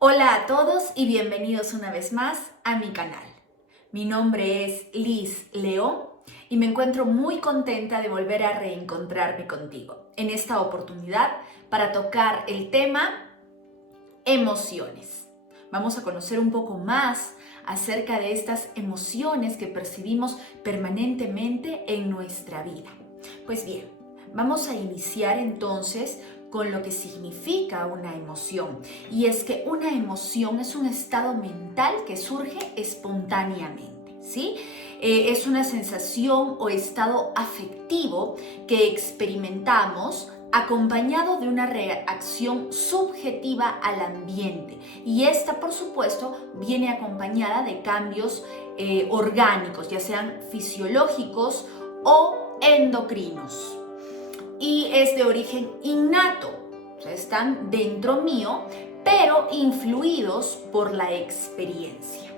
Hola a todos y bienvenidos una vez más a mi canal. Mi nombre es Liz León y me encuentro muy contenta de volver a reencontrarme contigo en esta oportunidad para tocar el tema emociones. Vamos a conocer un poco más acerca de estas emociones que percibimos permanentemente en nuestra vida. Pues bien, vamos a iniciar entonces con lo que significa una emoción. Y es que una emoción es un estado mental que surge espontáneamente, ¿sí? Es una sensación o estado afectivo que experimentamos acompañado de una reacción subjetiva al ambiente. Y esta, por supuesto, viene acompañada de cambios orgánicos, ya sean fisiológicos o endocrinos. Y es de origen innato, o sea, están dentro mío, pero influidos por la experiencia.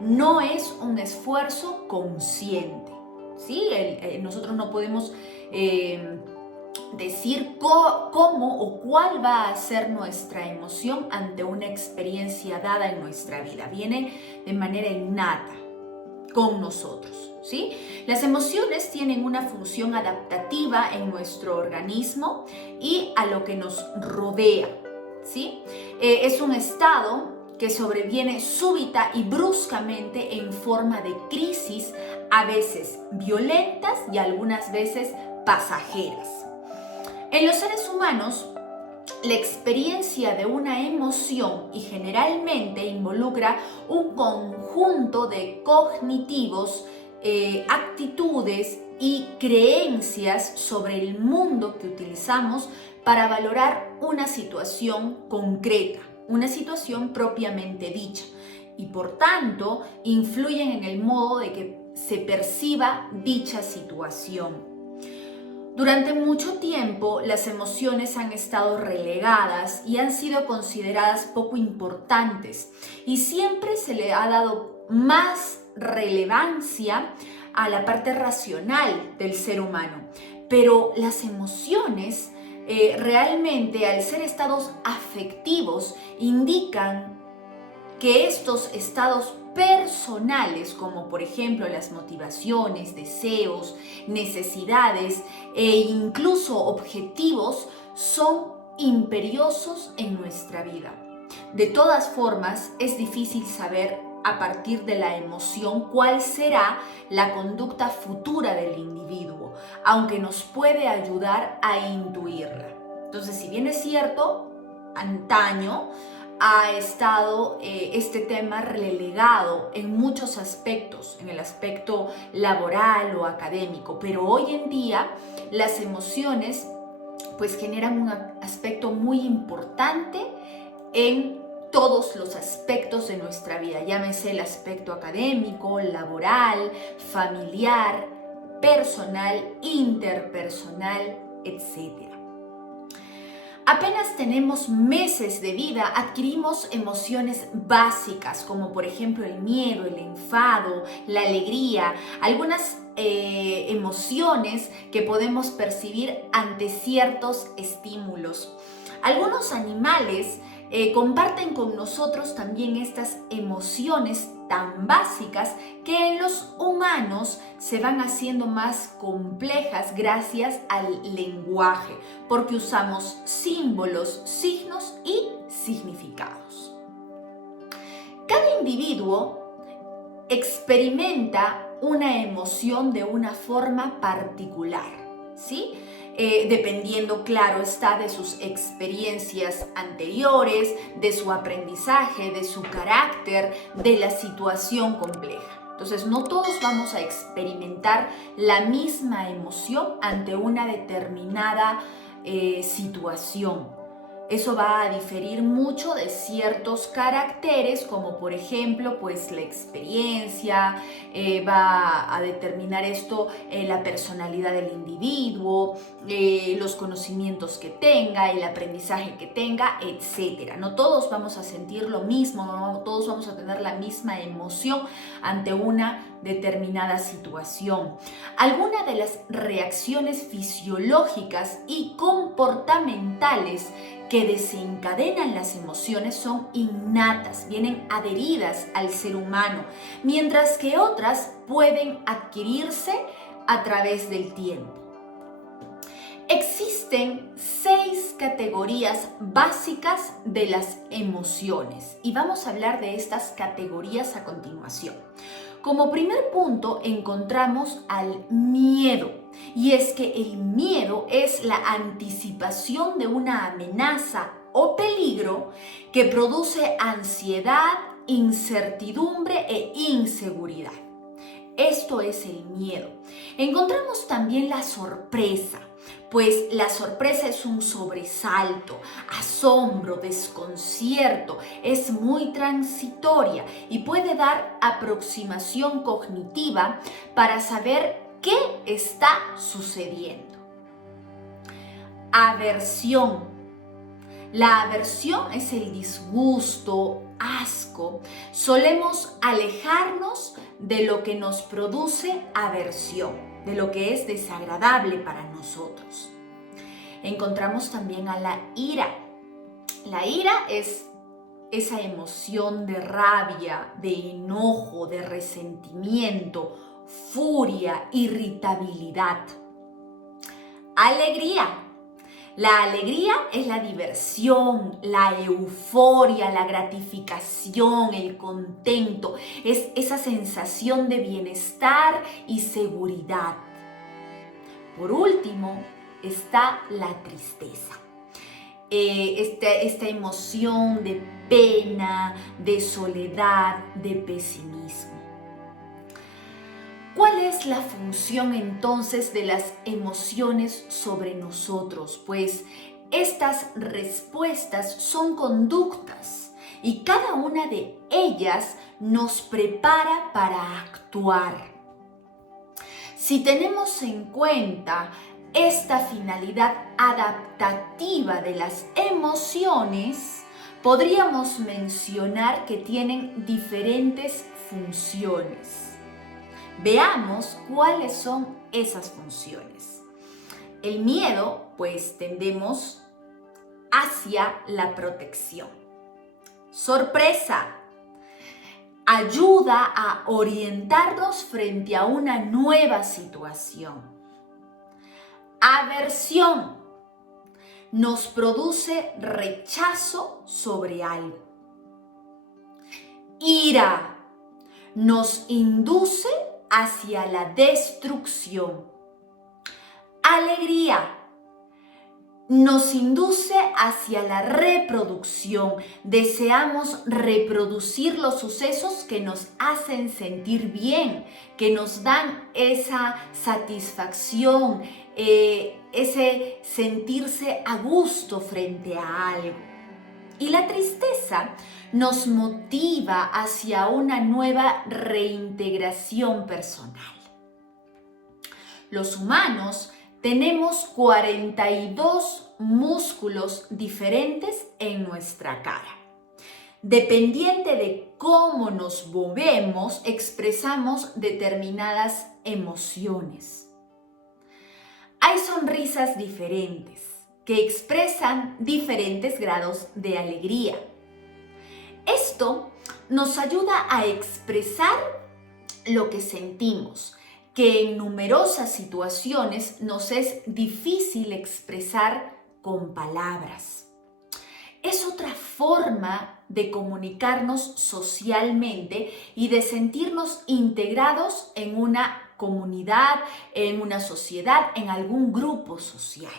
No es un esfuerzo consciente, ¿sí? Nosotros no podemos decir cómo o cuál va a ser nuestra emoción ante una experiencia dada en nuestra vida. Viene de manera innata con nosotros, ¿sí? Las emociones tienen una función adaptativa en nuestro organismo y a lo que nos rodea, ¿sí? Es un estado que sobreviene súbita y bruscamente en forma de crisis, a veces violentas y algunas veces pasajeras. En los seres humanos, la experiencia de una emoción y generalmente involucra un conjunto de cognitivos, actitudes y creencias sobre el mundo que utilizamos para valorar una situación concreta, una situación propiamente dicha, y por tanto influyen en el modo de que se perciba dicha situación. Durante mucho tiempo, las emociones han estado relegadas y han sido consideradas poco importantes, y siempre se le ha dado más relevancia a la parte racional del ser humano. Pero las emociones, realmente, al ser estados afectivos, indican que estos estados personales, como por ejemplo las motivaciones, deseos, necesidades e incluso objetivos, son imperiosos en nuestra vida. De todas formas, es difícil saber a partir de la emoción cuál será la conducta futura del individuo, aunque nos puede ayudar a intuirla. Entonces, si bien es cierto, antaño ha estado este tema relegado en muchos aspectos, en el aspecto laboral o académico, pero hoy en día las emociones pues generan un aspecto muy importante en todos los aspectos de nuestra vida, llámese el aspecto académico, laboral, familiar, personal, interpersonal, etc. Apenas tenemos meses de vida, adquirimos emociones básicas como por ejemplo el miedo, el enfado, la alegría, algunas emociones que podemos percibir ante ciertos estímulos. Algunos animales comparten con nosotros también estas emociones tan básicas que en los humanos se van haciendo más complejas gracias al lenguaje, porque usamos símbolos, signos y significados. Cada individuo experimenta una emoción de una forma particular, ¿sí? Dependiendo, claro está, de sus experiencias anteriores, de su aprendizaje, de su carácter, de la situación compleja. Entonces, no todos vamos a experimentar la misma emoción ante una determinada situación. Eso va a diferir mucho de ciertos caracteres, como por ejemplo, pues la experiencia, va a determinar esto, la personalidad del individuo, los conocimientos que tenga, el aprendizaje que tenga, etc. No todos vamos a sentir lo mismo, no todos vamos a tener la misma emoción ante una determinada situación. Algunas de las reacciones fisiológicas y comportamentales que desencadenan las emociones son innatas, vienen adheridas al ser humano, mientras que otras pueden adquirirse a través del tiempo. Existen 6 categorías básicas de las emociones y vamos a hablar de estas categorías a continuación. Como primer punto encontramos al miedo, y es que el miedo es la anticipación de una amenaza o peligro que produce ansiedad, incertidumbre e inseguridad. Esto es el miedo. Encontramos también la sorpresa, pues la sorpresa es un sobresalto, asombro, desconcierto, es muy transitoria y puede dar aproximación cognitiva para saber qué está sucediendo. Aversión. La aversión es el disgusto, asco. Solemos alejarnos de lo que nos produce aversión, de lo que es desagradable para nosotros. Encontramos también a la ira. La ira es esa emoción de rabia, de enojo, de resentimiento, furia, irritabilidad. Alegría. La alegría es la diversión, la euforia, la gratificación, el contento. Es esa sensación de bienestar y seguridad. Por último, está la tristeza. Esta emoción de pena, de soledad, de pesimismo. ¿Cuál es la función entonces de las emociones sobre nosotros? Pues estas respuestas son conductas y cada una de ellas nos prepara para actuar. Si tenemos en cuenta esta finalidad adaptativa de las emociones, podríamos mencionar que tienen diferentes funciones. Veamos cuáles son esas funciones. El miedo, pues tendemos hacia la protección. Sorpresa. Ayuda a orientarnos frente a una nueva situación. Aversión. Nos produce rechazo sobre algo. Ira. Nos induce hacia la destrucción. Alegría nos induce hacia la reproducción. Deseamos reproducir los sucesos que nos hacen sentir bien, que nos dan esa satisfacción, ese sentirse a gusto frente a algo. Y la tristeza nos motiva hacia una nueva reintegración personal. Los humanos tenemos 42 músculos diferentes en nuestra cara. Dependiente de cómo nos movemos, expresamos determinadas emociones. Hay sonrisas diferentes que expresan diferentes grados de alegría. Esto nos ayuda a expresar lo que sentimos, que en numerosas situaciones nos es difícil expresar con palabras. Es otra forma de comunicarnos socialmente y de sentirnos integrados en una comunidad, en una sociedad, en algún grupo social.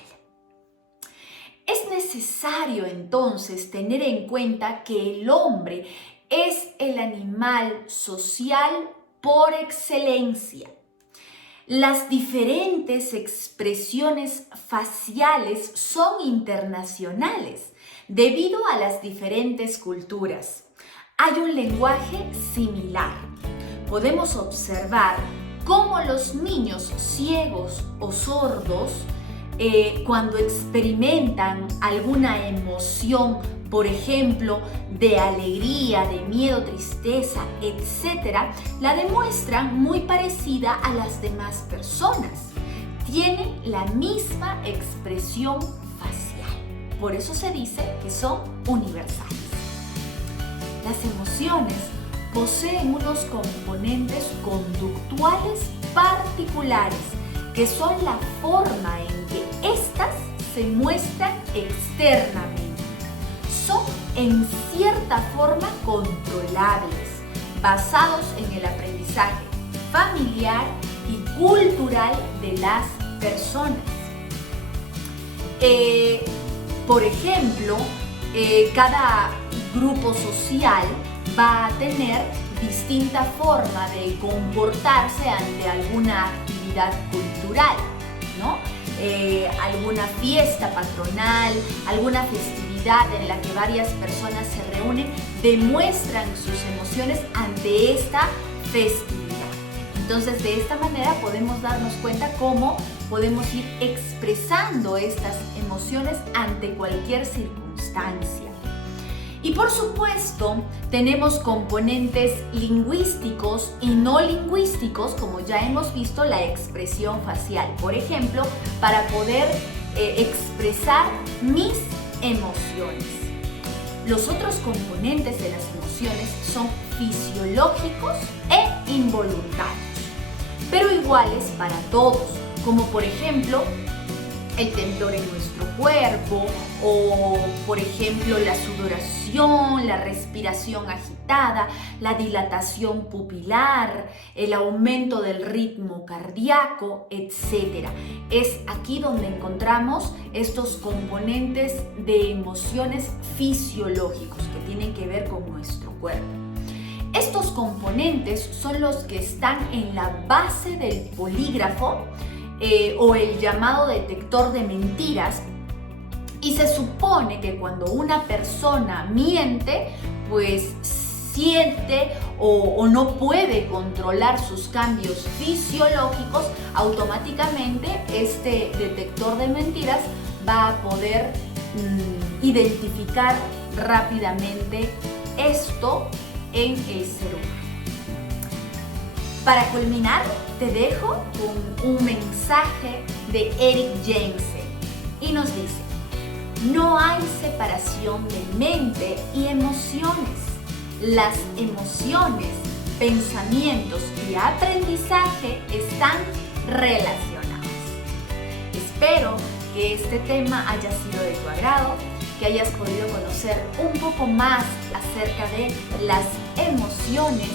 Es necesario entonces tener en cuenta que el hombre es el animal social por excelencia. Las diferentes expresiones faciales son internacionales debido a las diferentes culturas. Hay un lenguaje similar. Podemos observar cómo los niños ciegos o sordos cuando experimentan alguna emoción, por ejemplo, de alegría, de miedo, tristeza, etc., la demuestran muy parecida a las demás personas. Tienen la misma expresión facial. Por eso se dice que son universales. Las emociones poseen unos componentes conductuales particulares, que son la forma en que éstas se muestran externamente. Son en cierta forma controlables, basados en el aprendizaje familiar y cultural de las personas. Por ejemplo, cada grupo social va a tener distinta forma de comportarse ante alguna actividad cultural, ¿no? Alguna fiesta patronal, alguna festividad en la que varias personas se reúnen, demuestran sus emociones ante esta festividad. Entonces, de esta manera podemos darnos cuenta cómo podemos ir expresando estas emociones ante cualquier circunstancia. Y por supuesto, tenemos componentes lingüísticos y no lingüísticos, como ya hemos visto, la expresión facial, por ejemplo, para poder expresar mis emociones. Los otros componentes de las emociones son fisiológicos e involuntarios, pero iguales para todos, como por ejemplo el temblor en nuestro cuerpo, o por ejemplo la sudoración, la respiración agitada, la dilatación pupilar, el aumento del ritmo cardíaco, etc. Es aquí donde encontramos estos componentes de emociones fisiológicos que tienen que ver con nuestro cuerpo. Estos componentes son los que están en la base del polígrafo o el llamado detector de mentiras, y se supone que cuando una persona miente, pues siente o no puede controlar sus cambios fisiológicos, automáticamente este detector de mentiras va a poder identificar rápidamente esto en el ser humano. Para culminar, te dejo con un mensaje de Eric Jensen y nos dice: no hay separación de mente y emociones. Las emociones, pensamientos y aprendizaje están relacionados. Espero que este tema haya sido de tu agrado, que hayas podido conocer un poco más acerca de las emociones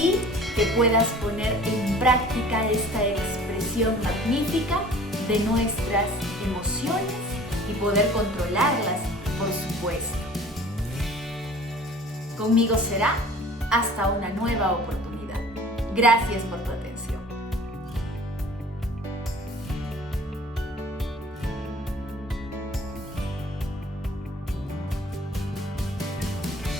y que puedas poner en práctica esta expresión magnífica de nuestras emociones y poder controlarlas, por supuesto. Conmigo será hasta una nueva oportunidad. Gracias por tu atención.